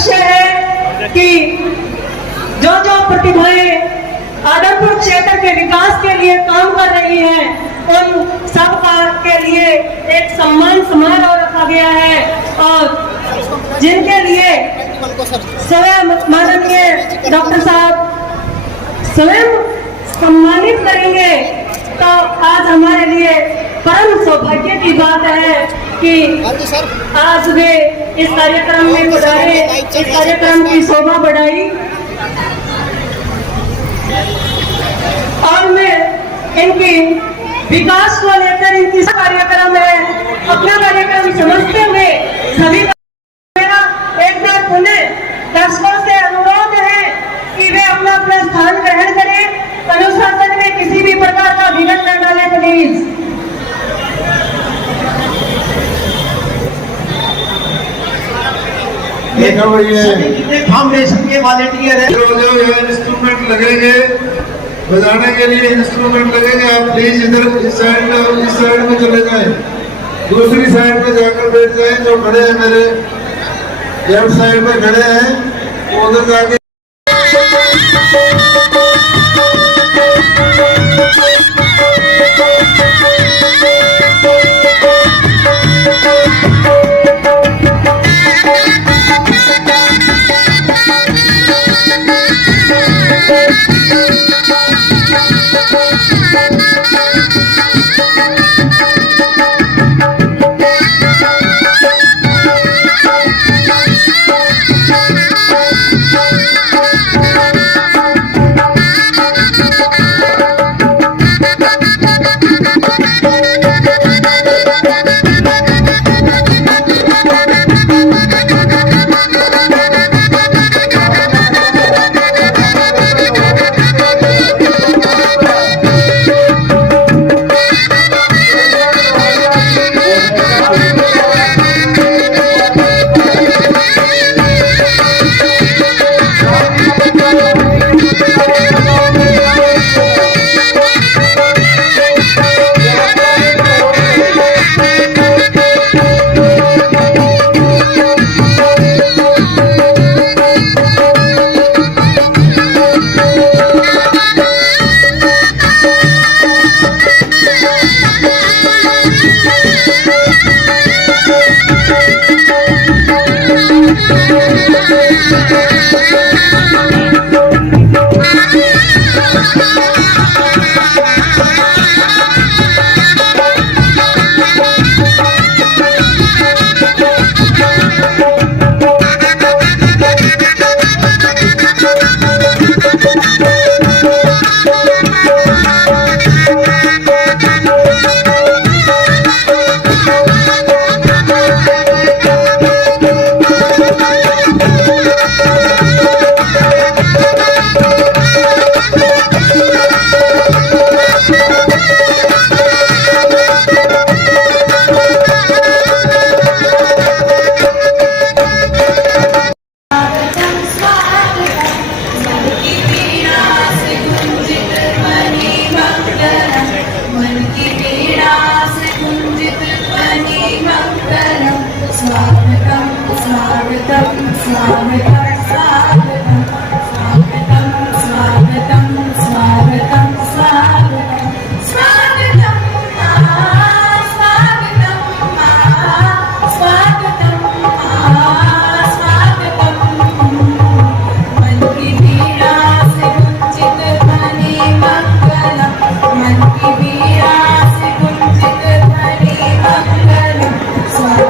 विषय है कि जो जो प्रतिभाएं आदमपुर क्षेत्र के विकास के लिए काम कर रही हैं, उन सब के लिए एक सम्मान समारोह रखा गया है और जिनके लिए स्वयं माननीय डॉक्टर साहब स्वयं सम्मानित करेंगे। तो आज हमारे लिए परम सौभाग्य की बात है कि आज वे इस कार्यक्रम में पधारे, इस कार्यक्रम की शोभा बढ़ाई और मैं इनकी विकास को लेकर इनकी कार्यक्रम है अपना कार्यक्रम समझते हुए सभी मेरा एक बार पुनः दर्शकों से अनुरोध है कि वे अपना अपना स्थान ग्रहण करें, अनुशासन में किसी भी प्रकार का विघ्न न डाले प्लीज। फाउंडेशन के वॉलंटियर है, जो इंस्ट्रूमेंट लगेंगे बजाने के लिए इंस्ट्रूमेंट लगेंगे, आप प्लीज इधर इस साइड में चले जाएं, दूसरी साइड में जाकर बैठ जाएं। जो खड़े हैं मेरे लेफ्ट साइड में खड़े हैं वो उधर जाके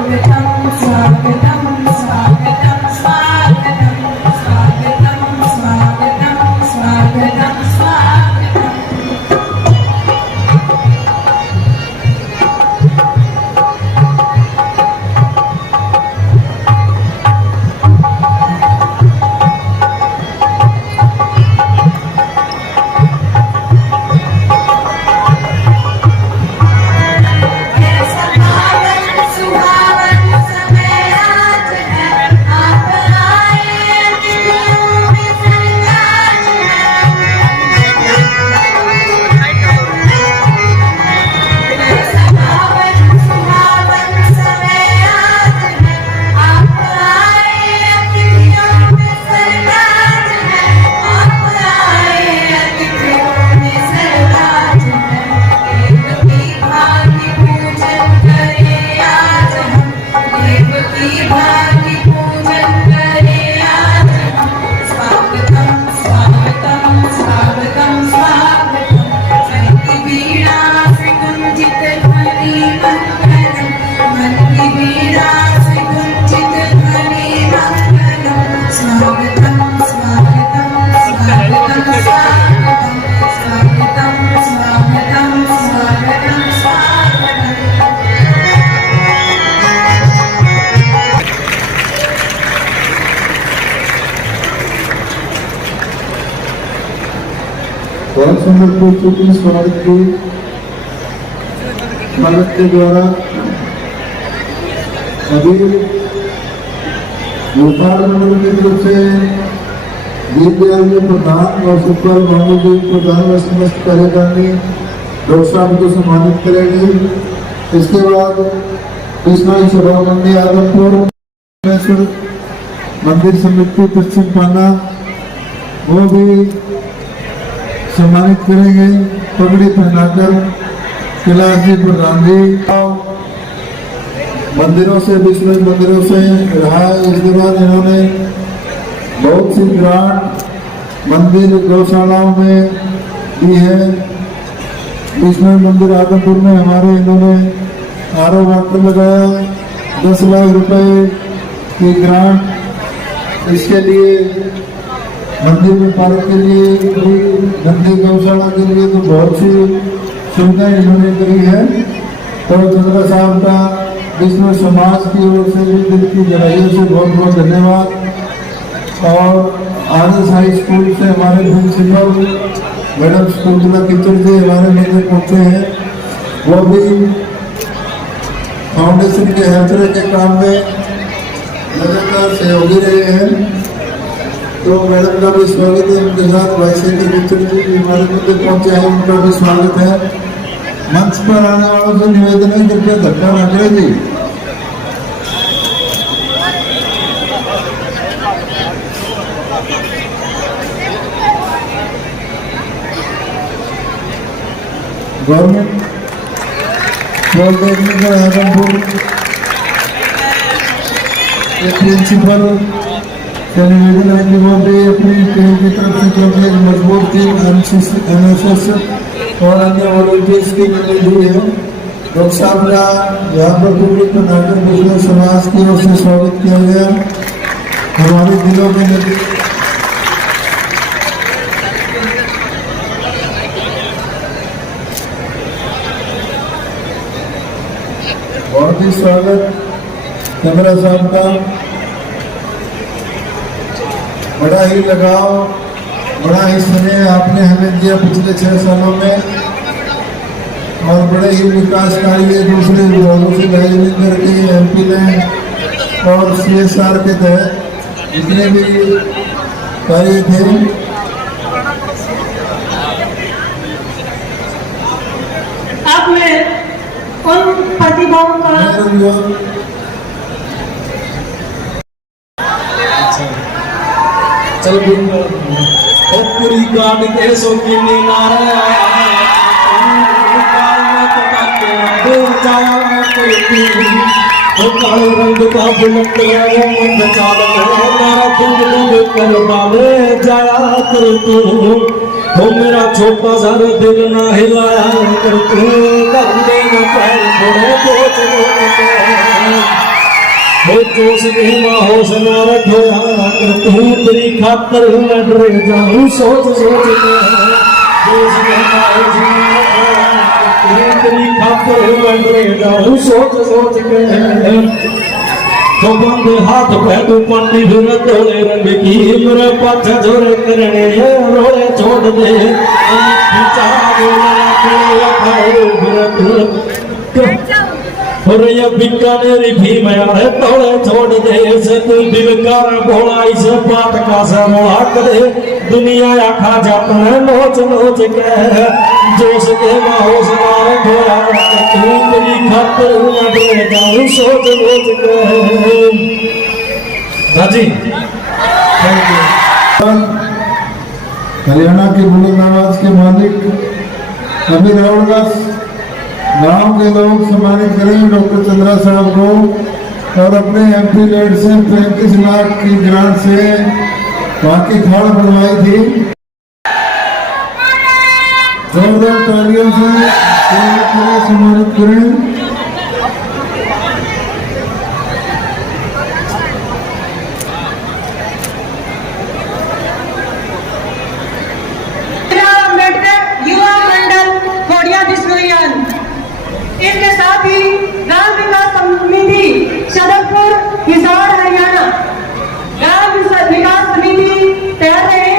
स्वागतम स्वागतम स्वागतम स्वागतम स्वागतम बहुत सुंदर खूबसूरती स्वागत की भारत के द्वारा अभी भोपाल मंडल की तरफ से दीनदयाल प्रधान और सुखपाल मानव प्रधान व समस्त कार्यकारिणी डॉक्टर साहब को सम्मानित करेंगे। इसके बाद कृष्णाई सभा मंदिर आदमपुर मंदिर समिति पश्चिम पाना वो भी सम्मानित करेंगे पगड़ी पहनाकर। कैलाश जी प्रधान जी मंदिरों से विष्णु मंदिरों से रहा। इसके बाद इन्होंने बहुत सी ग्रांट मंदिर गौशालाओं में दी है। विष्णु मंदिर आदमपुर में हमारे इन्होंने आरओ वाटर लगाया 10 लाख रुपए की ग्रांट। इसके लिए मंदिर में पार्क के लिए गंदी गौशाला के लिए तो बहुत सी सुविधाएं इन्होंने करी है। तो चंद्रा साहब का विष्णु समाज की ओर से भी दिल की गहराइयों से बहुत बहुत धन्यवाद। और आदर्श हाई स्कूल से हमारे प्रिंसिपल मैडम स्कूल टीचर जी हमारे मेले पहुंचे हैं। वो भी फाउंडेशन के हर तरह के काम में लगातार सहयोगी रहे हैं। तो मैडम का भी स्वागत है। उनके साथ वैसे के टीचर जी भी हमारे मेले पहुंचे हैं, उनका भी स्वागत है। मंच पर आने वालों से निवेदन है कृपया धक्का न करें जी। गवर्नमेंट पॉलिटेक्निक आदमपुर के प्रिंसिपल का निवेदन है कि वो भी अपनी टीम की तरफ से क्योंकि एक मजबूत टीम NSS और अन्य वॉलंटियर्स की दी है। डॉक्टर साहब का यहाँ पर पब्लिक नाटक विष्णु समाज की ओर से स्वागत किया गया। हमारे दिलों में बहुत ही स्वागत चंद्रा साहब का। बड़ा ही लगाव बड़ा ही स्नेह आपने हमें दिया पिछले 6 सालों में और बड़े ही विकास कार्य दूसरे विभागों से लाइनिंग करके MP ने और CSR के तहत जितने भी कार्य थे अब मैं उन प्रतिभाओं का चल पूरी गाड़ के शौकीनी नारा काले रंग का बुलंद मंद चालक तारा बिंद बिंद कर बाले जाया कर तू हो मेरा छोटा सा दिल ना हिलाया कर तू कंधे न पैर थोड़े बोझ हो जोश नहीं होश न रखो कर तू तेरी खातर मैं डर जाऊं सोच सोच के जोश नहीं होश न रखो तेरी खातर मैं डर जाऊं सोच सोच के। तो बंद हाथ पे तू पंडी फिर तोड़े रंग की मेरे पथ जोरे करने रोड़े छोड़ दे और ये बीकानेरी भी मैं है तोड़े छोड़ दे से तू दिल कर भोला इसे बात का से मोड़ा करे दुनिया आखा जाता है नोच नोच के जोश के होश मार घोड़ा तू तेरी खातर मैं डर जाऊं सोच सोच के। हाजी थैंक यू। हरियाणा के बुलंद आवाज के मालिक अभी रावणदास गांव के लोग सम्मानित करेंगे डॉक्टर चंद्रा साहब को और अपने MP लेड से 35 लाख की ग्रांट से वहां की खाड़ बनवाई थी। जोरदार तालियों से सम्मानित करें। युवा मंडल खोड़िया बिश्नोईयान इसके साथ ही ग्राम विकास समिति सदरपुर हिसार हरियाणा ग्राम विकास समिति तैयार रहे।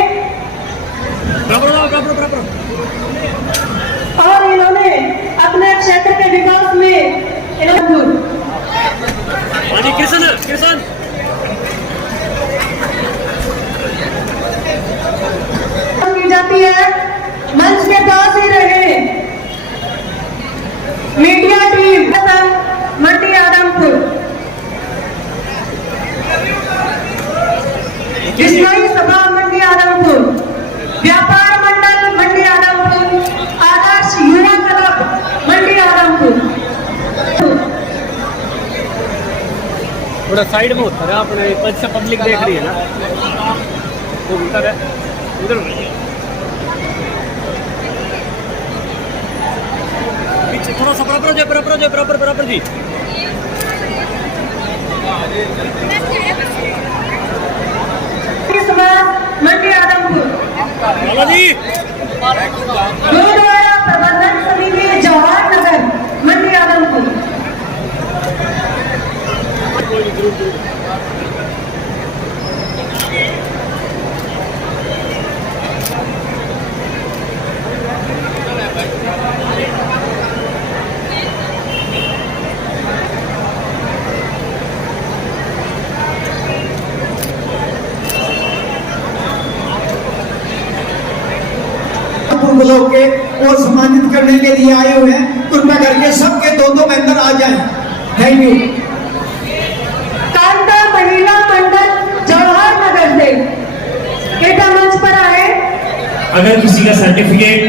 इलामपुर किशन किशन की जाती है, मंच के पास ही रहे। मीडिया टीम मंडी आदमपुर, इस्लामी सभा मंडी आदमपुर, व्यापार मंडल मंडी आदमपुर, आदर्श युवा क्लब मंडी आदमपुर। थोड़ा साइड में उतर अपने अच्छा पब्लिक देख रही है ना, वो उतर है उधर पीछे थोड़ा सा बराबर जो बराबर जो बराबर बराबर जी मंडी आदमपुर, बाबा जी गुरुद्वारा प्रबंधन समिति जवाहर नगर मंडी आदमपुर। ब्लॉक के और सम्मानित करने के लिए आए हुए हैं। कृपया करके सबके दो मेंबर आ जाएं। Thank you. कांता महिला मंडल जवाहर नगर से बेटा मंच पर आए। अगर किसी का सर्टिफिकेट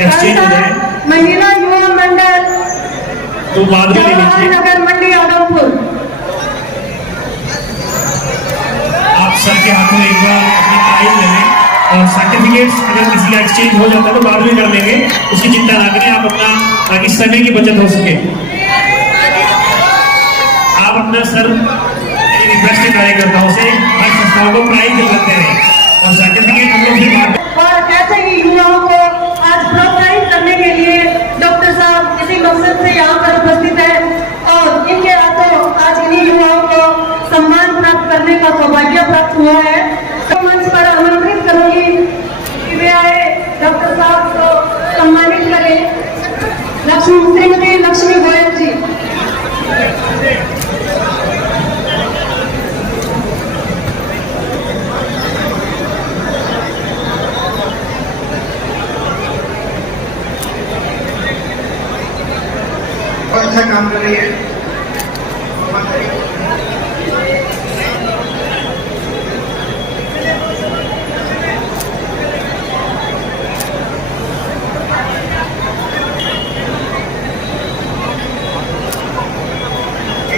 एक्सचेंज हो जाए महिला युवा मंडल तो बाद में ले जवाहर लीजिए। नगर मंडी आदमपुर। आप सर के हाथों एक बार अपनी टाइम ले लें और सर्टिफिकेट्स अगर किसी का एक्सचेंज हो जाता है तो बाद में कर लेंगे, उसकी चिंता ना करें। आप अपना ताकि समय की बचत हो सके, आप अपना सर रिक्वेस्ट कार्यकर्ताओं से हर संस्थाओं को प्राइज दिलवाते हैं और सर्टिफिकेट हम लोग भी बांटते हैं। और ऐसे ही युवाओं को आज प्रोत्साहित करने के लिए डॉक्टर साहब इसी मकसद से यहाँ पर उपस्थित है और इनके हाथों आज इन्हीं युवाओं को सम्मान प्राप्त करने का सौभाग्य प्राप्त हुआ है। तो मंच पर आमंत्रित करूंगी कि वे आए डॉक्टर साहब को सम्मानित करें। श्रीमती लक्ष्मी गोयल जी। अच्छा काम कर रही है।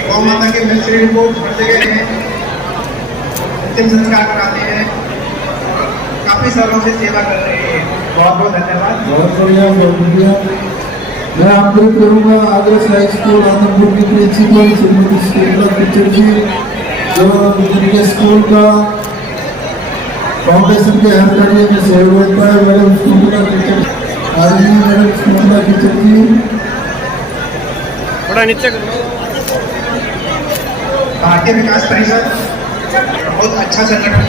गौ माता के मिस्त्री को हर जगह हैं, अंतिम संस्कार कराते हैं, काफी सालों से सेवा कर रहे हैं। बहुत बहुत धन्यवाद। बहुत बढ़िया, बहुत बढ़िया। मैं आमंत्रित करूंगा आदर्श हाई स्कूल आदमपुर की प्रिंसिपल श्रीमती शीतला टीचर जी, जो उनके स्कूल का फाउंडेशन के हर कार्य में सहयोग होता है। मैडम शीतला टीचर आदमी, मैडम शीतला टीचर जी। थोड़ा नीचे करो। भारतीय विकास परिषद बहुत अच्छा संगठन।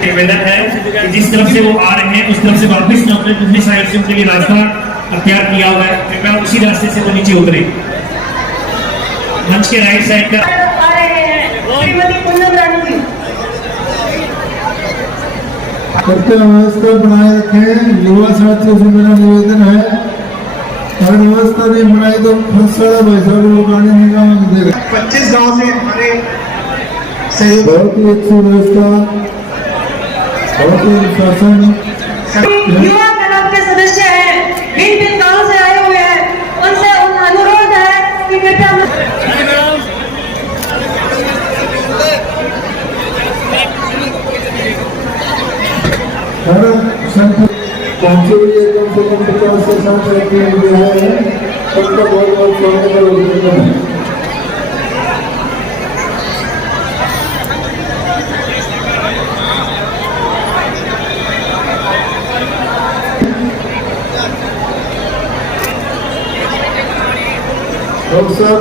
निवेदन है कि जिस तरफ से वो आ रहे हैं उस तरफ से वापस न उतरे, दूसरी साइड से उनके लिए रास्ता अख्तियार किया हुआ है। कृपया उसी रास्ते से वो नीचे उतरे। मंच के राइट साइड का आ रहे हैं श्रीमती पूनम रानी जी। कृपया व्यवस्था बनाए रखें। युवा साथियों से मेरा निवेदन है, अगर व्यवस्था नहीं बनाई तो फंसा भाई साहब लोग आने निकाल देगा। 25 गांव से हमारे सहयोग। बहुत ही अच्छी व्यवस्था, बहुत ही अनुशासन। युवा क्लब के सदस्य हैं, भिन्न भिन्न गांव से आए हुए हैं, उनसे अनुरोध है कि कृपया हर संख्या पहुंचे हुए कम से कम 50 से 60 व्यक्ति है। सबका बहुत बहुत स्वागत है, अभिनंदन है। डॉक्टर साहब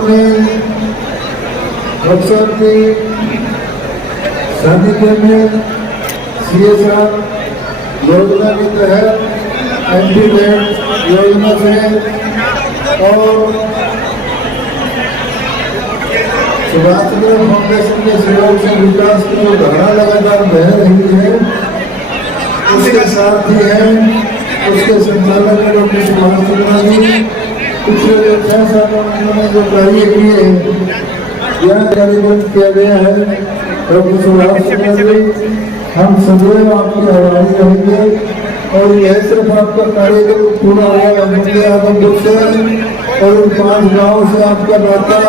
ने सानिध्य में CSR योजना के तहत एंटी लैंड योजना से और सुभाष चंद्र फाउंडेशन के सहयोग से विकास की जो धारा लगातार बह रही है उसके साथ ही है उसके संचालक डॉक्टर सुभाष चंद्र जी पिछले 6 सालों में उन्होंने जो कार्य किए यह कार्यक्रम किया गया है डॉक्टर सुभाष चंद्र जी हम सदैव आपके आभारी रहेंगे और यह सिर्फ आपका कार्यक्रम पूरा हुआ मुझे आदमपुर से और इन 5 गाँव से आपका नाता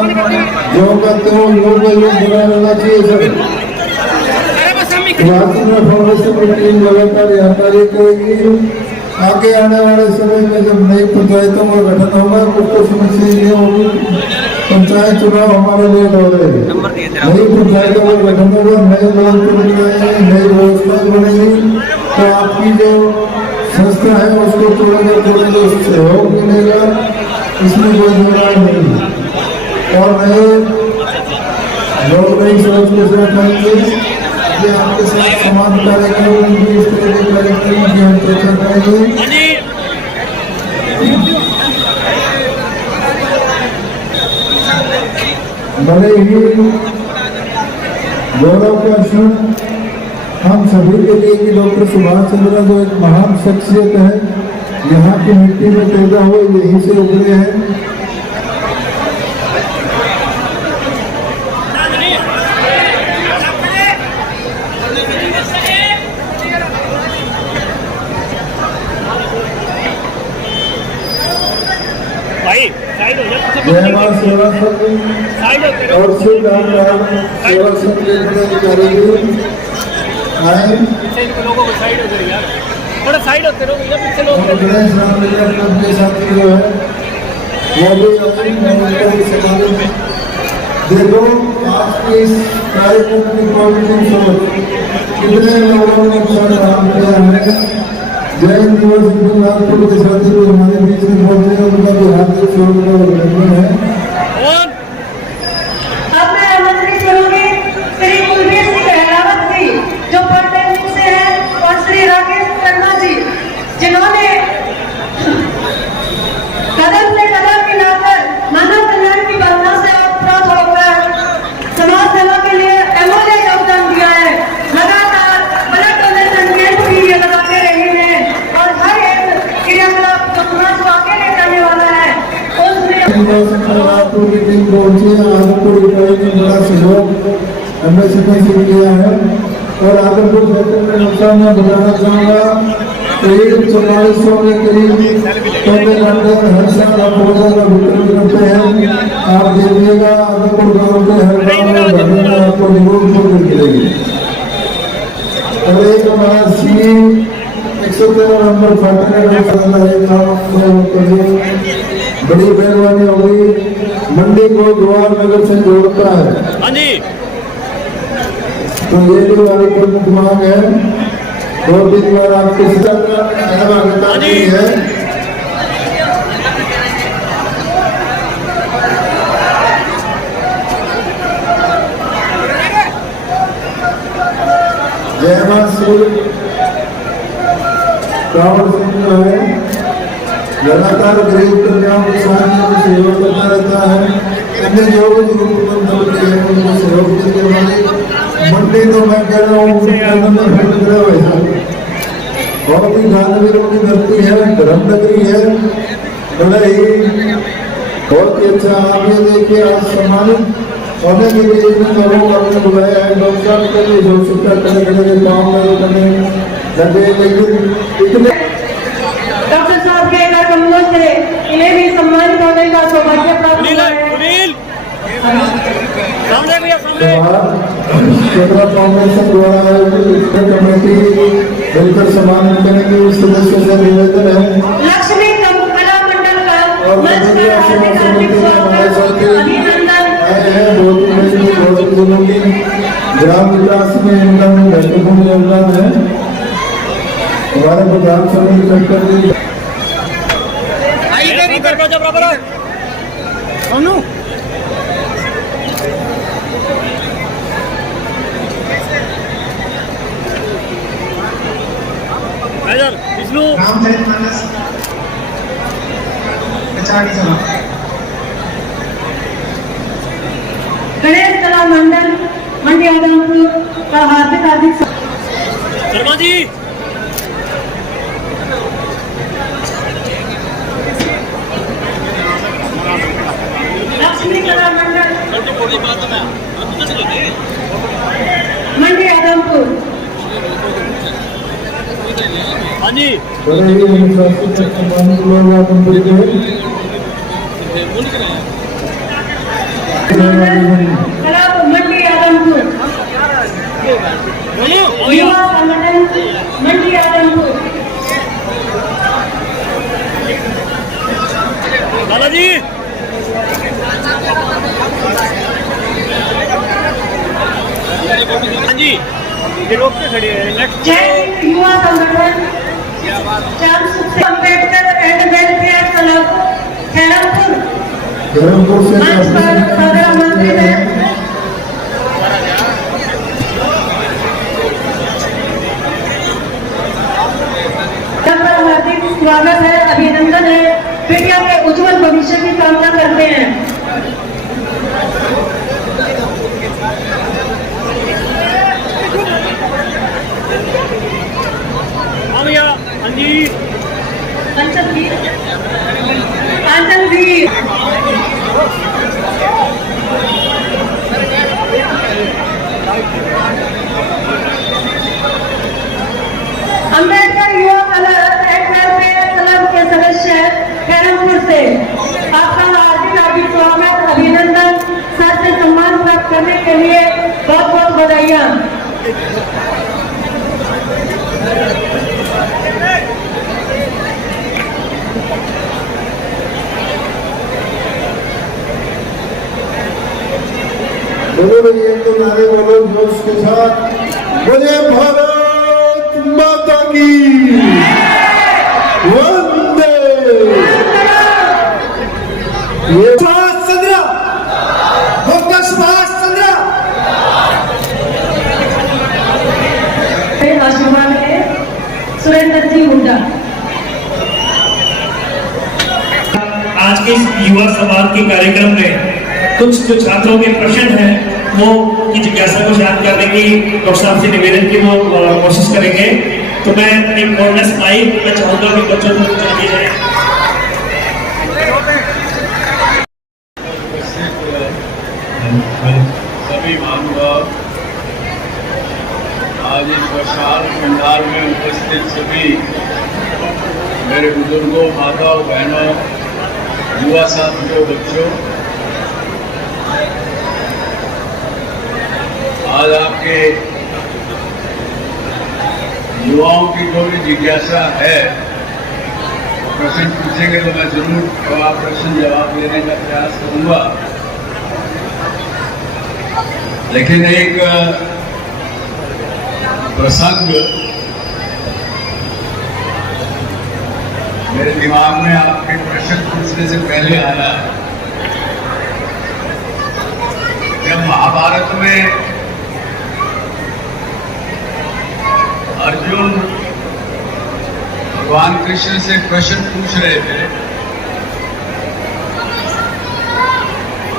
जो करते हो योग बुरा रहना चाहिए सर फाउंडेशन की टीम लगातार यह कार्य करेगी आगे आने वाले समय में जब नई पंचायतों का गठन होगा कुछ तो समस्या ये होगी पंचायत चुनाव हमारे लिए हो रहे हैं नई पंचायतों का गठन होगा नए लोग बनेंगे नई व्यवस्थाएं बनेगी तो आपकी जो संस्था है उसको थोड़ा जो सहयोग मिलेगा इसमें कोई जोड़ा नहीं और नए लोग नई सोच के साथ आएंगे ये आपके साथ समान कार्यक्रम भी इस तरह के कार्यक्रम की हम चर्चा करेंगे बड़े ही गौरव का क्षण हम सभी के लिए कि डॉक्टर सुभाष चंद्र जो एक महान शख्सियत है यहाँ की मिट्टी में पैदा हुए यहीं से उभरे हैं भाई साइड हो जा जय मां सेवा संघ और श्री राम सेवा संघ के अधिकारी आए लोगों को साइड हो जाए यार थोड़ा साइड होते रहो भैया पीछे लोग और गणेश राम लीला क्लब के साथी जो है वो भी अपनी देखो आज के इस कार्यक्रम की पॉजिटिव सोच कितने लोगों ने अच्छा काम किया है जैन दिवस नागपुर के साथी जो हमारे बीच में पहुंचे हैं उनका भी हार्दिक स्वागत और अभिनंदन है अब मैं आमंत्रित करूंगी श्री कुलबीर सिंह अहलावत जी जो पॉलिटेक्निक से हैं और श्री राकेश शर्मा जी जिन्होंने कदम से कदम मिलाकर मानव कल्याण की भावना से ओतप्रोत होकर समाज सेवा के लिए अमूल्य योगदान दिया है लगातार ब्लड डोनेशन कैंप भी ये लगाते रहे हैं और हर एक क्रियाकलाप जो समाज को आगे ले जाने वाला है उसमें नागपुर की टीम पहुंची है आदमपुर इकाई ने बड़ा सहयोग एम्बेसडर से किया है और आदमपुर क्षेत्र में नुकसान में बताना चाहूँगा करीब 4400 के करीब पौधे लाते हैं हर साल आप पौधों का वितरण करते हैं आप देखिएगा आदमपुर गाँव के हर गाँव में भरने में आपको निरोग मिलेगी और एक हमारा सी 113 नंबर बड़ी मेहरबानी होगी मंडी को द्वार नगर से जोड़ता है हाँ जी तो ये भी हमारी प्रमुख मांग है 2-3 बार आपके सहभागिता की है जय मां श्री रावण सिंह जो है लगातार गरीब कन्याओं के साथ में सहयोग करता रहता है अन्य जो भी जरूरतमंद होते हैं उनको सहयोग देने वाले मंडी तो मैं कह रहा हूँ बहुत ही दानवीरों की धरती है धर्म नगरी है बड़ा ही बहुत ही अच्छा आप ये देखिए आज सम्मानित होने के लिए इन लोगों को आपने बुलाया है डॉक्टर के लिए जो शिक्षा करने के काम करने लगे लेकिन इतने डॉक्टर साहब के कार्यक्रमों से इन्हें भी सम्मानित होने का सौभाग्य प्राप्त हुआ है। सामने भैया सामने केंद्र फाउंडेशन द्वारा आयोजित कमेटी मिलकर सम्मानित करेंगे उस सदस्यों से निवेदन है लक्ष्मी कला मंडल का मंच पर हार्दिक हार्दिक स्वागत अभिनंदन आए हैं बहुत जिलों की ग्राम विकास में इनका महत्वपूर्ण योगदान है हमारे प्रधान समिति सेक्रेटरी इधर विष्णु रामचरितमानस कचाड़ी सभा। गणेश कला मंडल मंडी आदमपुर का हार्दिक शर्मा जी लक्ष्मी कला मंडल मंडी आदमपुर। हाँ जी बड़े ही अनुशासित सम्मानित लोग आदमपुर के कला मंडी आदमपुर। युवा संगठन मंडी आदमपुर। लाला जी हाँ जी ये लोग से खड़े हैं नेक्स्ट जय युवा संगठन Ambedkar and welfare club Khairampur. Dharampur से मंच पर प्रोग्राम मंत्री है। हार्दिक स्वागत है, अभिनंदन है। बेटियों के उज्जवल भविष्य की कामना करते हैं। हाँ भैया हाँ जी अंचल वीर अंचल वीर अम्बेडकर युवा क्लब एंड वेलफेयर क्लब के सदस्य खैरमपुर से आपका हार्दिक स्वागत, अभिनंदन। सर से सम्मान प्राप्त करने के लिए बहुत बहुत बधाइयाँ। बोलो भैया तो नारे बोलो जोश के साथ, बोले भारत माता की वंदे। ये सुभाष चंद्र डॉक्टर सुभाष चंद्र आशीर्वाद है सुरेंद्र जी हुड्डा। आज के इस युवा संवाद के कार्यक्रम में कुछ जो छात्रों के प्रश्न हैं वो की जिज्ञासा को शांत करने की डॉक्टर साहब से निवेदन की वो कोशिश करेंगे। तो मैं एक बोनस माइक मैं चाहूंगा कि बच्चों को चाहिए जाए। सभी महानुभाव, आज इस विशाल पंडाल में उपस्थित सभी मेरे बुजुर्गों, माताओं, बहनों, युवा साथियों, बच्चों, आज आपके युवाओं की जो भी जिज्ञासा है, प्रश्न पूछेंगे तो मैं जरूर प्रश्न जवाब देने का प्रयास करूंगा। लेकिन एक प्रसंग मेरे दिमाग में आपके प्रश्न पूछने से पहले आया। जब महाभारत में अर्जुन भगवान कृष्ण से प्रश्न पूछ रहे थे,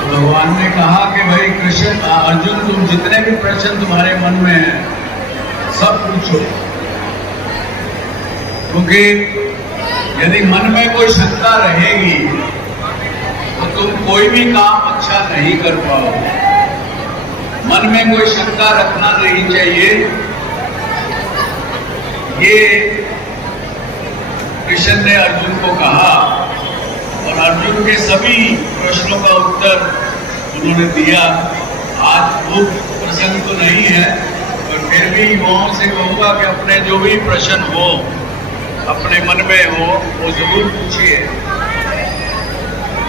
भगवान ने कहा कि भाई कृष्ण अर्जुन, तुम जितने भी प्रश्न तुम्हारे मन में हैं सब पूछो, क्योंकि यदि मन में कोई शंका रहेगी तो तुम कोई भी काम अच्छा नहीं कर पाओगे। मन में कोई शंका रखना नहीं चाहिए। ये कृष्ण ने अर्जुन को कहा और अर्जुन के सभी प्रश्नों का उत्तर उन्होंने दिया। आज वो प्रसंग तो नहीं है, पर फिर भी युवाओं से कहूंगा कि अपने जो भी प्रश्न हो, अपने मन में हो, वो जरूर पूछिए।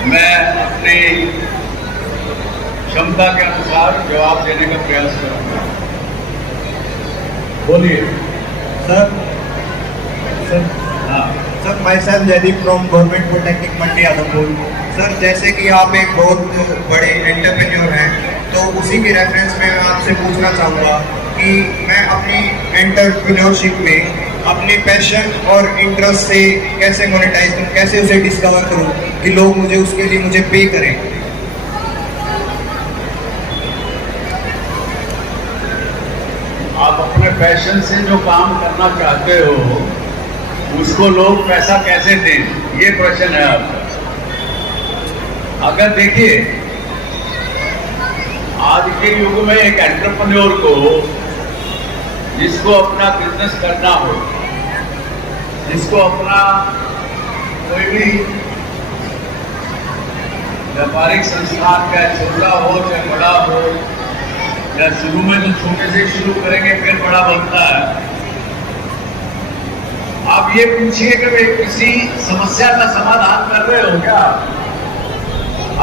मैं अपनी क्षमता के अनुसार जवाब देने का प्रयास करूंगा। बोलिए सर। हाँ sir, myself Jaydeep from government polytechnic Mandi Adampur. Sir, जैसे कि आप एक बहुत बड़े एंटरप्रेन्योर हैं, तो उसी के रेफरेंस में मैं आपसे पूछना चाहूँगा कि मैं अपनी एंटरप्रेन्योरशिप में अपने पैशन और इंटरेस्ट से कैसे मोनेटाइज करूँ, कैसे उसे डिस्कवर करूँ कि लोग मुझे उसके लिए मुझे पे करें। आप अपने पैशन से जो काम करना चाहते हो उसको लोग पैसा कैसे दें, ये प्रश्न है आपका। अगर देखिए आज के युग में एक एंटरप्रेन्योर को जिसको अपना बिजनेस करना हो, जिसको अपना कोई भी व्यापारिक संस्थान चाहे छोटा हो चाहे बड़ा हो, या शुरू में तो छोटे से शुरू करेंगे फिर बड़ा बनता है। आप ये पूछिए कि वे किसी समस्या का समाधान कर रहे हो क्या?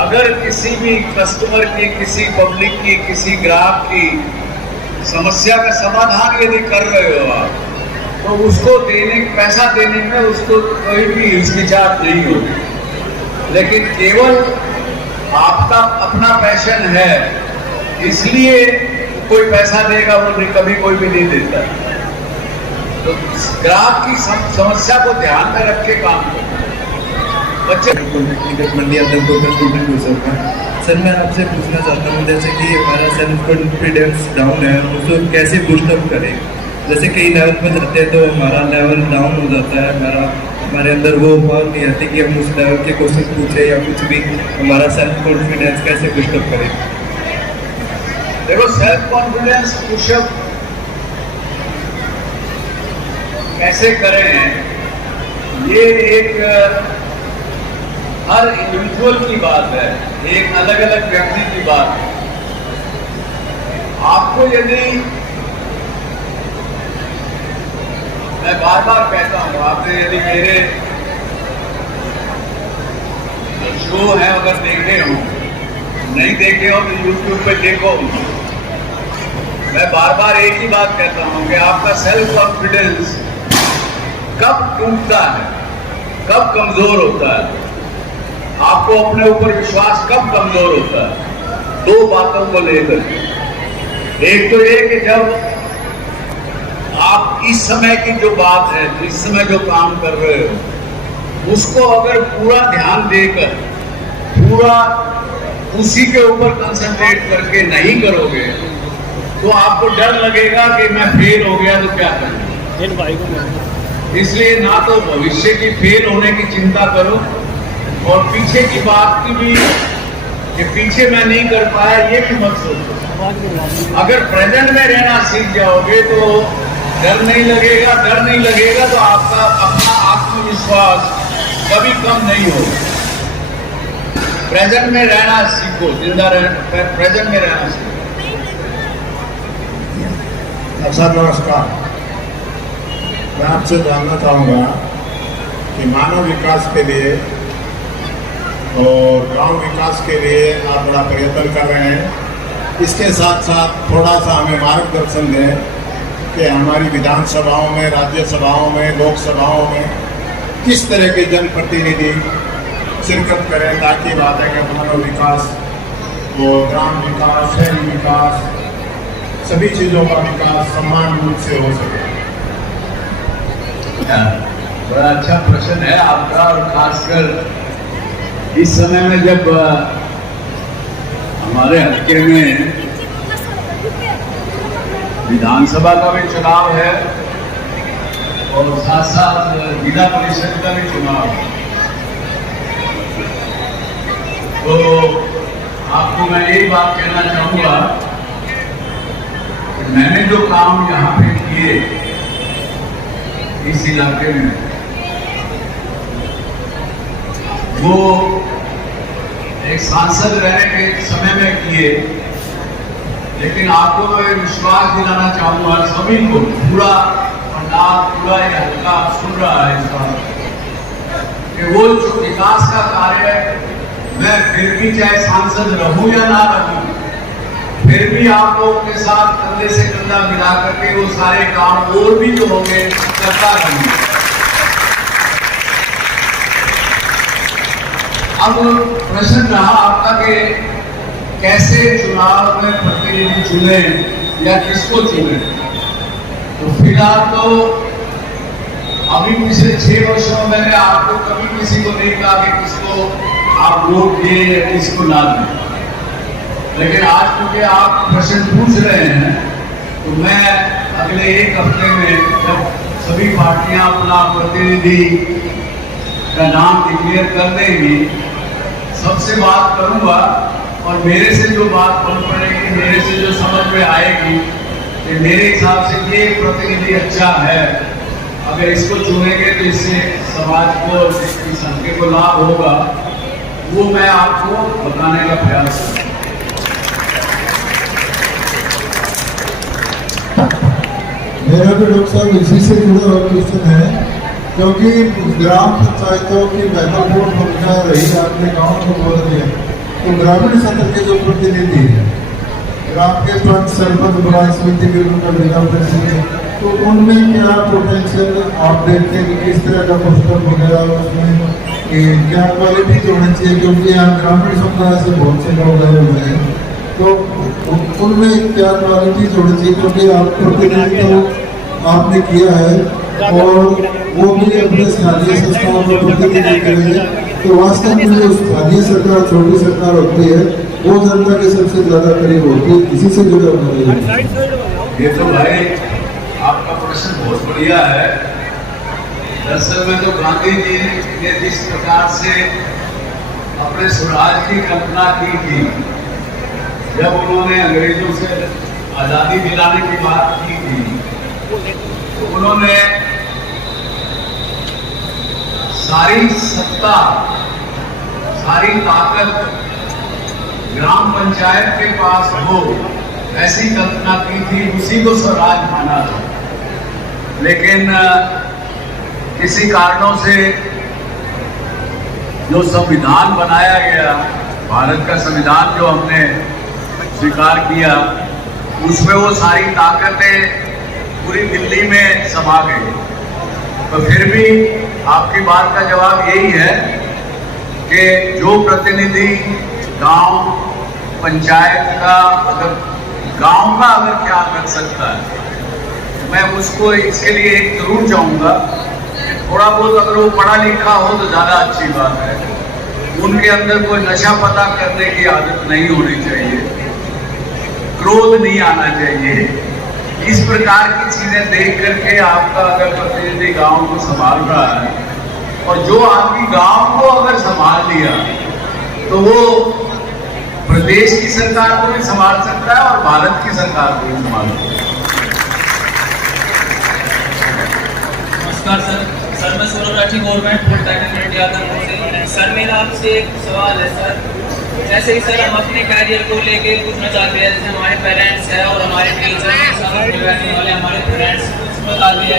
अगर किसी भी कस्टमर की, किसी पब्लिक की, किसी ग्राहक की समस्या का समाधान यदि कर रहे हो आप, तो उसको पैसा देने में उसको कोई भी हिचकिचाहट नहीं होगी। लेकिन केवल आपका अपना पैशन है इसलिए कोई पैसा देगा, वो कभी कोई भी नहीं देता। तो ग्राहक की समस्या को ध्यान में रख के काम करो। बच्चे मंडी सर, मैं आपसे पूछना चाहता हूँ, जैसे कि हमारा सेल्फ कॉन्फिडेंस डाउन है, उसको कैसे बूस्टअप करें? जैसे कई लेवल पर जाते हैं तो हमारा लेवल डाउन हो जाता है, हमारे अंदर वो बात नहीं आती कि हम उस लेवल के क्वेश्चन पूछे या कुछ भी। हमारा सेल्फ कॉन्फिडेंस कैसे बूस्टअप करें? देखो, सेल्फ कॉन्फिडेंस पुशअप कैसे करें, ये एक हर इंडिविजुअल की बात है, एक अलग अलग व्यक्ति की बात है। आपको यदि, मैं बार बार कहता हूं, आपने यदि मेरे शो है अगर देखे हो, नहीं देखे हो तो YouTube पे देखो। मैं बार बार एक ही बात कहता हूं कि आपका सेल्फ कॉन्फिडेंस कब टूटता है, कब कमजोर होता है, आपको अपने ऊपर विश्वास कब कमजोर होता है? दो बातों को लेकर। एक तो ये कि जब आप इस समय की जो बात है, इस समय जो काम कर रहे हो, उसको अगर पूरा ध्यान देकर, पूरा उसी के ऊपर कंसंट्रेट करके नहीं करोगे तो आपको डर लगेगा कि मैं फेल हो गया तो क्या करूं। इसलिए ना तो भविष्य की फेल होने की चिंता करो और पीछे की बात की भी कि पीछे मैं नहीं कर पाया ये भी मत सोचो। अगर प्रेजेंट में रहना सीख जाओगे तो डर नहीं लगेगा, डर नहीं लगेगा तो आपका अपना आत्मविश्वास कभी कम नहीं होगा। प्रेजेंट में रहना सीखो, जिंदा प्रेजेंट में रहना सीखो। सर नमस्कार, मैं आपसे जानना चाहूँगा कि मानव विकास के लिए और गांव विकास के लिए आप बड़ा प्रयत्न कर रहे हैं। इसके साथ साथ थोड़ा सा हमें मार्गदर्शन दें कि हमारी विधानसभाओं में, राज्यसभाओं में, लोकसभाओं में किस तरह के जनप्रतिनिधि शिरकत करें ताकि बातें कि मानव विकास और ग्राम विकास, शहरी विकास, सभी चीज़ों का विकास समान रूप से हो सके। बड़ा अच्छा प्रश्न है आपका, और खासकर इस समय में जब हमारे हल्के में विधानसभा का भी चुनाव है और साथ साथ जिला परिषद का भी चुनाव है, तो आपको मैं यही बात कहना चाहूंगा कि मैंने जो काम यहाँ पे किए इस इलाके में, वो एक सांसद रहने के समय में किए, लेकिन आपको मैं विश्वास दिलाना चाहूंगा सभी को, पूरा पंडाल, पूरा ये हल्का सुन रहा है इस बात कि वो जो विकास का कार्य है, मैं फिर भी चाहे सांसद रहूं या ना रहूं, फिर भी आप लोगों के साथ कंधे से कंधा मिला करके वो सारे काम और भी जो होंगे करता रहूंगा। अब प्रश्न रहा आपका कि कैसे चुनाव में प्रतिनिधि चुने या किसको चुने, तो फिलहाल तो अभी पिछले 6 वर्षों में मैंने आपको कभी किसी को नहीं कहा कि किसको आप वोट दिए या किसको ना दिए, लेकिन आज क्योंकि आप प्रश्न पूछ रहे हैं तो मैं अगले 1 हफ्ते में जब सभी पार्टियां अपना प्रतिनिधि का नाम डिक्लेयर कर देंगी, सबसे बात करूंगा और मेरे से जो बात बन पड़ेगी, मेरे से जो समझ में आएगी कि मेरे हिसाब से ये प्रतिनिधि अच्छा है, अगर इसको चुनेंगे तो इससे समाज को, इस हल्के को लाभ होगा, वो मैं आपको बताने का प्रयास करूंगा। मेरा भी डॉक्टर साहब इसी से जुड़ा हुआ क्वेश्चन है, क्योंकि ग्राम पंचायतों की महत्वपूर्ण भूमिका रही, आपने गाँव को बोल दिया, तो ग्रामीण क्षेत्र के जो प्रतिनिधि है, ग्राम के पंच, सरपंच, ब्लॉक समिति के जिला परिषद, तो उनमें क्या पोटेंशियल आप देखते हैं कि किस तरह का पुस्तक वगैरह उसमें क्या क्वालिटी होनी चाहिए, क्योंकि यहाँ ग्रामीण समुदाय से बहुत से लोग आए हुए हैं, तो उनमें क्या क्वालिटी होनी चाहिए, क्योंकि आप प्रतिनिधित्व आपने किया है और वो भी अपने स्थानीय संस्थाओं में प्रतिनिधि करेंगे, तो वास्तव में जो स्थानीय सरकार, छोटी सरकार होती है, वो जनता के सबसे ज्यादा करीब होती है, इसी से जुड़ा हुआ है। ये तो भाई आपका प्रश्न बहुत बढ़िया है। दरअसल में तो गांधी जी ने जिस प्रकार से अपने स्वराज की कल्पना की थी, जब उन्होंने अंग्रेजों से आजादी दिलाने की बात की थी, तो उन्होंने सारी सत्ता, सारी ताकत ग्राम पंचायत के पास हो, ऐसी कल्पना की थी, उसी को स्वराज माना था। लेकिन किसी कारणों से जो संविधान बनाया गया, भारत का संविधान जो हमने स्वीकार किया, उसमें वो सारी ताकतें पूरी दिल्ली में समा गई। तो फिर भी आपकी बात का जवाब यही है कि जो प्रतिनिधि गांव पंचायत का, अगर गांव का अगर ख्याल रख सकता है, मैं उसको इसके लिए एक जरूर चाहूंगा, थोड़ा बहुत अगर वो पढ़ा लिखा हो तो ज्यादा अच्छी बात है, उनके अंदर कोई नशा पता करने की आदत नहीं होनी चाहिए, क्रोध नहीं आना चाहिए। इस प्रकार की चीजें देख करके आपका अगर प्रतिनिधि गांव को संभाल रहा है, और जो आपकी गांव को अगर संभाल लिया तो वो प्रदेश की सरकार को भी संभाल सकता है और भारत की सरकार को भी संभाल सकता है। नमस्कार सर, मैं Saurabh Rathi, government food technology Adampur से। सर मेरा आपसे एक सवाल है सर, जैसे ही सर हम अपने कैरियर को लेके पूछना चाहते हैं, जैसे हमारे पेरेंट्स हैं और हमारे टीचर्स बैठने वाले हमारे पेरेंट्स बताते हैं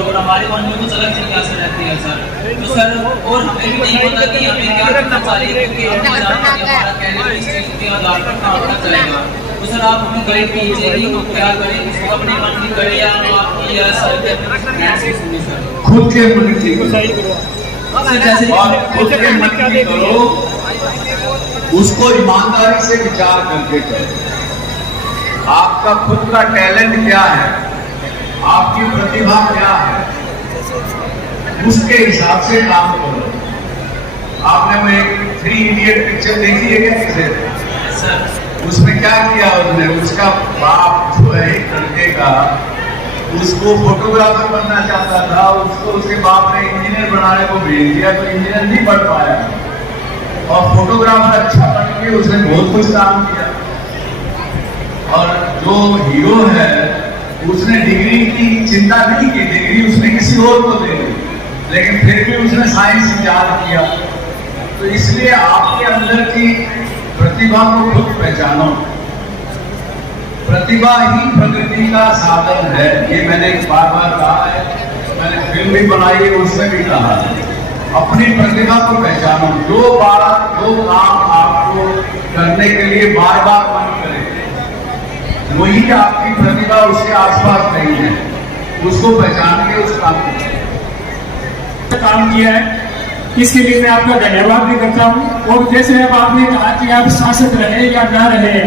और हमारे मन में कुछ अलग जिज्ञासा रहती है सर। तो सर और हमें भी नहीं पता कि हमें क्या करना चाहिए, क्योंकि हम जानते हैं कि हमारा कैरियर इस चीज़ के आधार पर कहाँ होना चाहेगा। तो सर आप हमें गाइड कीजिए कि हम क्या करें, अपने मन की करें या आपकी या सर के सर खुद के मन की करो, जैसे खुद के मन की करो, उसको ईमानदारी से विचार करके करो। आपका खुद का टैलेंट क्या है, आपकी प्रतिभा क्या है, उसके हिसाब से काम करो। आपने वो एक 3 इडियट पिक्चर देखी है क्या किसे? सर उसमें क्या किया उसने, उसका बाप जो है एक लड़के का, उसको फोटोग्राफर बनना चाहता था, उसको उसके बाप ने इंजीनियर बनाने को भेज दिया, तो इंजीनियर नहीं बन पाया, और फोटोग्राफर अच्छा बन के उसने बहुत कुछ काम किया। और जो हीरो है उसने डिग्री की चिंता नहीं की, डिग्री उसने किसी और को दे दी, लेकिन फिर भी उसने साइंस याद किया। तो इसलिए आपके अंदर की प्रतिभा को खुद पहचानो। प्रतिभा ही प्रगति का साधन है, ये मैंने बार बार कहा है, मैंने फिल्म भी बनाई है, उसमें भी कहा है। अपनी प्रतिभा को पहचानो, जो बात जो काम आपको करने के लिए बार बार मन करे, वही आपकी प्रतिभा उसके आसपास नहीं है, उसको पहचान के उस काम को काम किया है, इसके लिए मैं आपका धन्यवाद भी करता हूँ। और जैसे अब आपने कहा कि आप शासक रहे या ना रहे,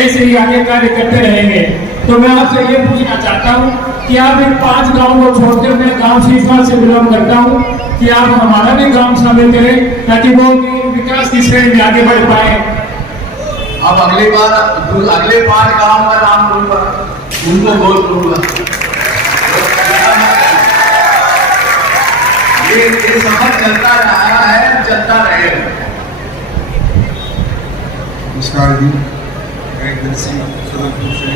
ऐसे ही आगे कार्य करते रहेंगे। तो मैं आपसे ये पूछना चाहता हूँ कि आप इन 5 गाँव को छोड़कर मैं गाँव शीशमा से बिलोंग करता हूँ कि आप हमारा भी गाँव शामिल करें ताकि वो विकास की श्रेणी में आगे बढ़ पाए। अब अगली बार अगले 5 गांव का नाम लूंगा, उनको बोल दूंगा। ये सफर चलता रहा है, चलता रहेगा। नमस्कार जी, मैं दिल सिंह सुरजपुर से।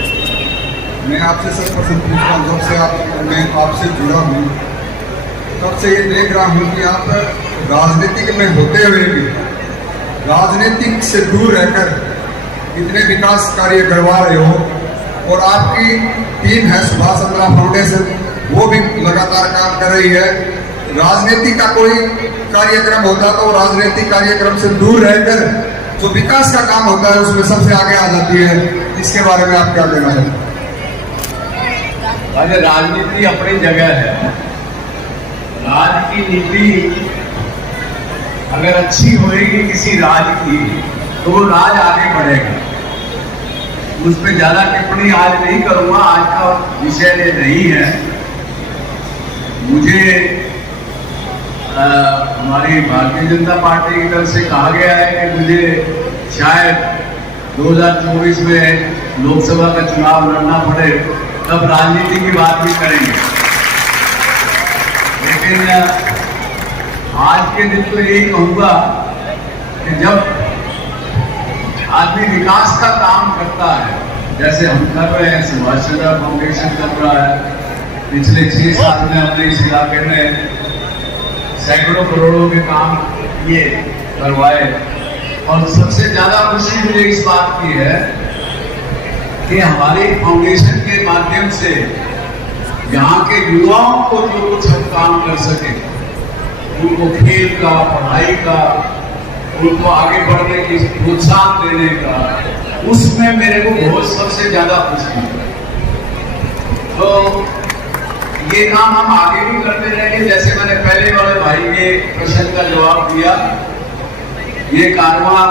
मैं आपसे सर्वप्रथम पूछना, जब से मैं आपसे जुड़ा हूँ तब से ये देख रहा हूँ कि आप राजनीतिक में होते हुए भी राजनीतिक से दूर रहकर इतने विकास कार्य करवा रहे हो। और आपकी टीम है सुभाष चंद्रा फाउंडेशन, वो भी लगातार काम कर रही है। राजनीति का कोई कार्यक्रम होता तो राजनीतिक कार्यक्रम से दूर रहकर जो विकास का काम होता है उसमें सबसे आगे आ जाती है। इसके बारे में आप क्या कहना है? अरे राजनीति अपनी जगह है। राज की नीति अगर अच्छी होगी किसी राज की तो वो राज आगे बढ़ेगा। उस पर ज्यादा टिप्पणी आज नहीं करूंगा, आज का विषय ये नहीं है। मुझे हमारी भारतीय जनता पार्टी की तरफ से कहा गया है कि मुझे शायद 2024 में लोकसभा का चुनाव लड़ना पड़े, तब राजनीति की बात भी करेंगे। लेकिन आज के दिन तो यही कहूंगा कि जब आदमी विकास का काम करता है, जैसे हम कर रहे हैं, सुभाष चंद्रा फाउंडेशन कर रहा है, पिछले 6 साल में हमने इस इलाके में सैकड़ों करोड़ों के काम किए, करवाए। और सबसे ज्यादा खुशी मुझे इस बात की है कि हमारे फाउंडेशन के माध्यम से यहाँ के युवाओं को जो कुछ हम काम कर सके, उनको खेल का, पढ़ाई का, उनको आगे बढ़ने की प्रोत्साहन देने का, उसमें मेरे को बहुत सबसे ज्यादा खुशी है। तो ये काम हम आगे भी करते रहेंगे। जैसे मैंने पहले वाले भाई के प्रश्न का जवाब दिया, ये कारवां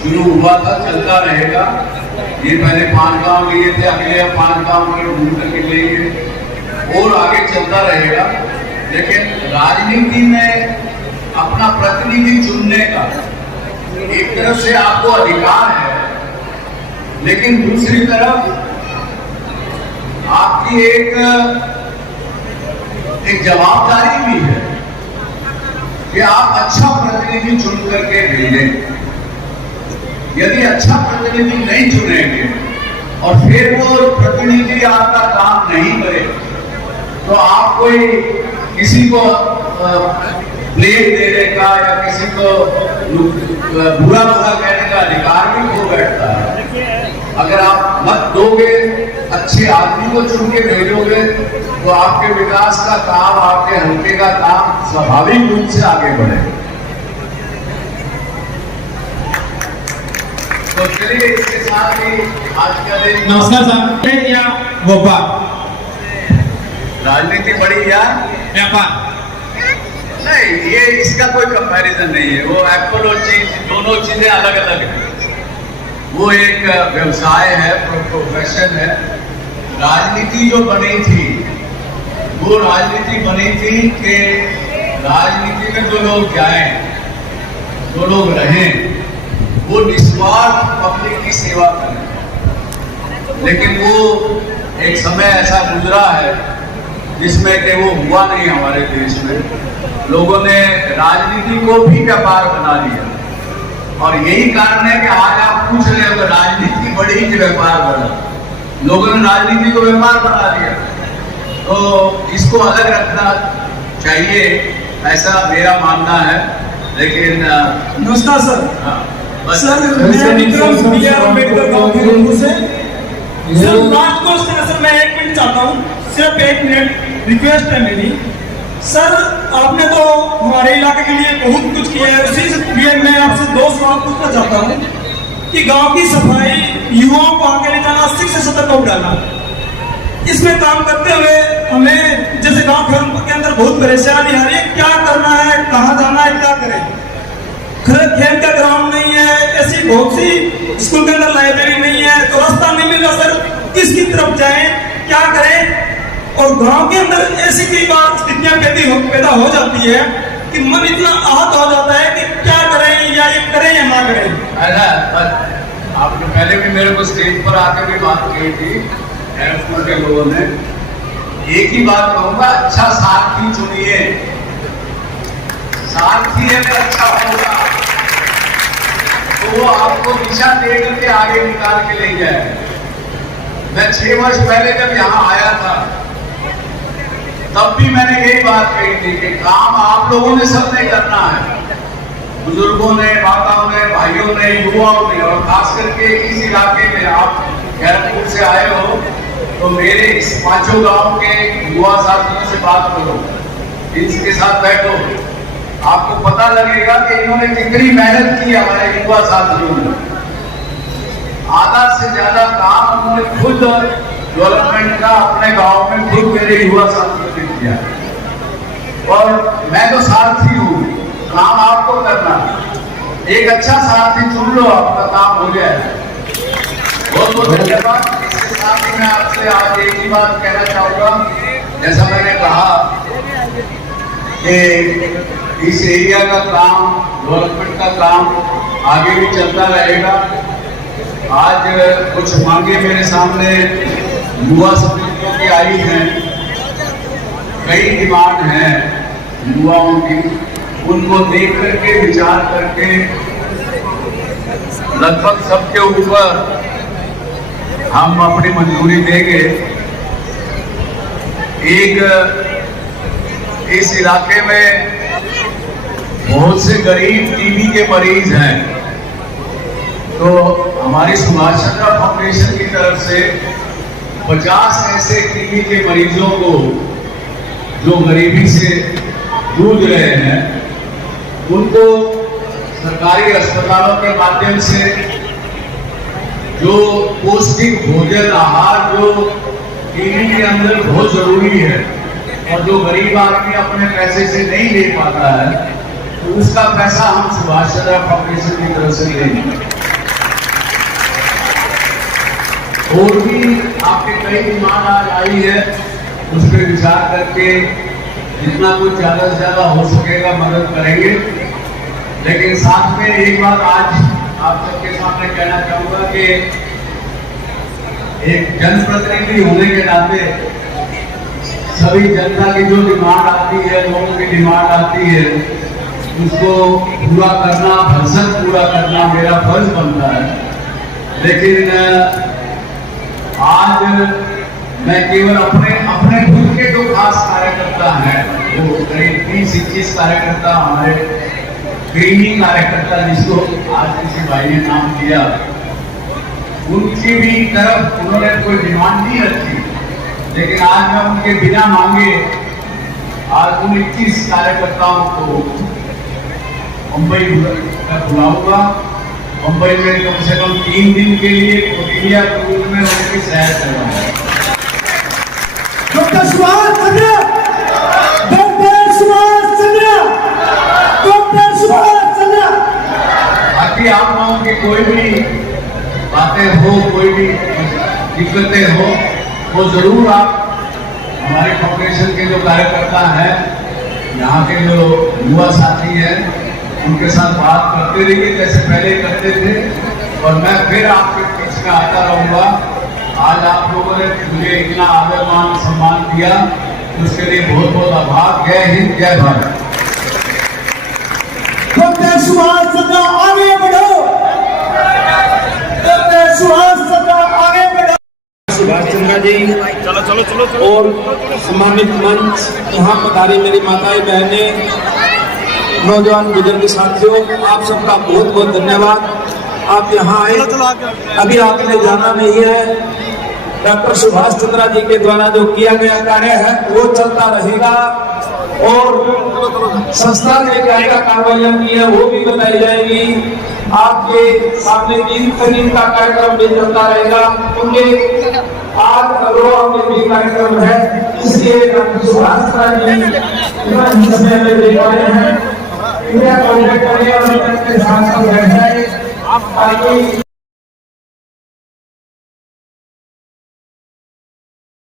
शुरू हुआ था, चलता रहेगा। ये पहले 5 गांव लिए थे, अगले 5 गांव में ढूंढ करके लेंगे और आगे चलता रहेगा। लेकिन राजनीति में अपना प्रतिनिधि चुनने का एक तरफ से आपको अधिकार है, लेकिन दूसरी तरफ आपकी एक जवाबदारी भी है कि आप अच्छा प्रतिनिधि चुन करके भेजें। यदि अच्छा प्रतिनिधि नहीं चुनेंगे और फिर वो प्रतिनिधि आपका काम नहीं करे तो आप कोई किसी को ब्लेम देने का या किसी को बुरा भला कहने का अधिकार भी खो बैठता है। अगर आप मत दोगे, अच्छे आदमी को चुन के भेजोगे, तो आपके विकास का काम, आपके हल्के का काम स्वाभाविक रूप से आगे बढ़ेगा। तो चलिए इसके साथ ही आज का दिन। नमस्कार साहब। या व्यापार, राजनीति बड़ी या व्यापार नहीं, ये इसका कोई कंपैरिजन नहीं है। वो एप्पल और चीज, दोनों चीजें अलग अलग हैं। वो एक व्यवसाय है, प्रोफेशन है। राजनीति जो बनी थी, वो राजनीति बनी थी कि राजनीति में जो लोग जाएं, जो लोग रहें, वो निस्वार्थ पब्लिक की सेवा करें। लेकिन वो एक समय ऐसा गुजरा है जिसमें कि वो हुआ नहीं हमारे देश में। लोगों ने राजनीति को भी व्यापार बना लिया, और यही कारण है कि आज आप पूछ रहे हो राजनीति बढ़ी कि व्यापार बढ़ा। लोगों ने राजनीति को व्यापार बना दिया, तो इसको अलग रखना चाहिए, ऐसा मेरा मानना है। लेकिन नमस्कार सर। हाँ, सर मैं विक्रम BR अम्बेडकर गांव के रूप से सर लास्ट क्वेश्चन है सर। मैं 1 मिनट चाहता हूँ, सिर्फ 1 मिनट रिक्वेस्ट है मेरी। सर आपने तो हमारे इलाके के लिए बहुत कुछ किया है, उसी लिए मैं आपसे 2 सवाल पूछना चाहता हूँ कि गांव की सफाई, युवाओं को आगे ले जाना, 60 से 70 लोग डालना, इसमें काम करते हुए हमें जैसे गांव के अंदर बहुत परेशानी आ रही है। क्या करना है, कहाँ जाना है, क्या करें? खेल का ग्राउंड नहीं है, ऐसी बहुत सी स्कूल के अंदर लाइब्रेरी नहीं है, तो रास्ता नहीं मिल रहा सर। किसकी तरफ जाएं, क्या करें। और गांव के अंदर ऐसी कई बार स्थितियां पैदा हो जाती है कि मन इतना आहत हो जाता है कि क्या करें, या ये करें या ना करें। आपने पहले भी मेरे को स्टेज पर आकर भी बात की थी एयरपोर्ट के लोगों ने। एक ही बात कहूंगा, अच्छा साथी चुनिए, साथी अगर अच्छा होगा तो वो आपको दिशा दे करके आगे निकाल के ले जाए। मैं 6 वर्ष पहले जब यहाँ आया था तब भी मैंने यही बात कही थी कि काम आप लोगों ने सबने करना है, बुजुर्गों ने, माताओं ने, भाइयों ने, युवाओं ने, और खास करके इस इलाके में आप खैरपुर से आए हो तो मेरे इस 5 गांव के युवा साथियों से बात करो, इनके साथ बैठो, आपको पता लगेगा कि इन्होंने कितनी मेहनत की हमारे युवा साथियों ने। आधा से ज्यादा काम उन्होंने खुद डेवलपमेंट का अपने गांव में खुद मेरे युवा साथियों ने किया। और मैं तो साथी हूँ, काम आपको करना, एक अच्छा साथी चुन लो, आपका काम हो जाए। बहुत बहुत धन्यवाद। इसके साथ ही मैं आपसे आज एक ही बात कहना चाहूंगा, जैसा मैंने कहा कि इस एरिया का काम, डेवलपमेंट का काम आगे भी चलता रहेगा। आज कुछ मांगे मेरे सामने युवा समितियों की आई हैं, कई डिमांड हैं युवाओं की, उनको देख करके विचार करके लगभग सबके ऊपर हम अपनी मंजूरी देंगे। इस इलाके में बहुत से गरीब टीबी के मरीज हैं, तो हमारी सुभाष चंद्र फाउंडेशन की तरफ से 50 ऐसे टीबी के मरीजों को जो गरीबी से जूझ रहे हैं, उनको सरकारी अस्पतालों के माध्यम से जो पौष्टिक भोजन आहार जो टीबी के अंदर बहुत जरूरी है और जो गरीब आदमी अपने पैसे से नहीं ले पाता है, तो उसका पैसा हम सुभाष चंद्र फाउंडेशन की तरफ से लेंगे। और भी आपके कई डिमांड आज आई है, उस पर विचार करके जितना कुछ ज्यादा से ज्यादा हो सकेगा मदद करेंगे। लेकिन साथ में एक बात आज आप सबके सामने कहना चाहूंगा कि एक जनप्रतिनिधि होने के नाते सभी जनता की जो डिमांड आती है, लोगों की डिमांड आती है, उसको पूरा करना, भरसक पूरा करना मेरा फर्ज बनता है। लेकिन आज मैं केवल अपने खुद के जो खास कार्यकर्ता हैं, वो करीब 30-21 कार्यकर्ता, हमारे क्रीमी कार्यकर्ता जिसको आज किसी भाई ने नाम दिया, उनकी भी तरफ उन्होंने कोई डिमांड नहीं रखी। लेकिन आज मैं उनके बिना मांगे आज उन 21 कार्यकर्ताओं को मुंबई बुलाऊंगा। मुंबई में कम से कम 3 दिन के लिए इंडिया टूर में उनकी सैर करवाऊंगा। Doctor Subhash Chandra, doctor Subhash Chandra, doctor Subhash Chandra. बाकी आप लोगों की कोई भी बातें हो, कोई भी दिक्कतें हो, वो जरूर आप हमारे फाउंडेशन के जो कार्यकर्ता हैं, यहाँ के जो युवा साथी हैं, उनके साथ बात करते रहिए जैसे पहले करते थे। और मैं फिर आपके बीच में आता रहूंगा। आज आप लोगों ने मुझे इतना आदर मान सम्मान दिया, उसके लिए बहुत बहुत आभार। जय हिंद, जय भारत। डॉक्टर सुभाष चंद्र आगे बढ़ो, डॉक्टर सुभाष चंद्र आगे बढ़ो। सुभाष चंद्र जी, चलो चलो चलो चलो। और सम्मानित मंच, यहाँ पधारी मेरी माताएं, बहनें, नौजवान बुजुर्ग साथियों, आप सबका बहुत बहुत धन्यवाद। आप यहाँ आए, अभी आपने जाना नहीं है। डॉक्टर सुभाष चंद्र जी के द्वारा जो किया गया कार्य है वो चलता रहेगा, और संस्था ने क्या क्या कार्रवाइयां की है वो भी बताई जाएगी। आपके सामने 3 दिन का कार्यक्रम भी चलता रहेगा, क्योंकि आज अगरोहा में भी कार्यक्रम है, इसलिए डॉक्टर सुभाष चंद्र जी समय में दे पाए हैं। इंडिया कॉन्टेक्ट करें और के साथ बैठ जाए ताकि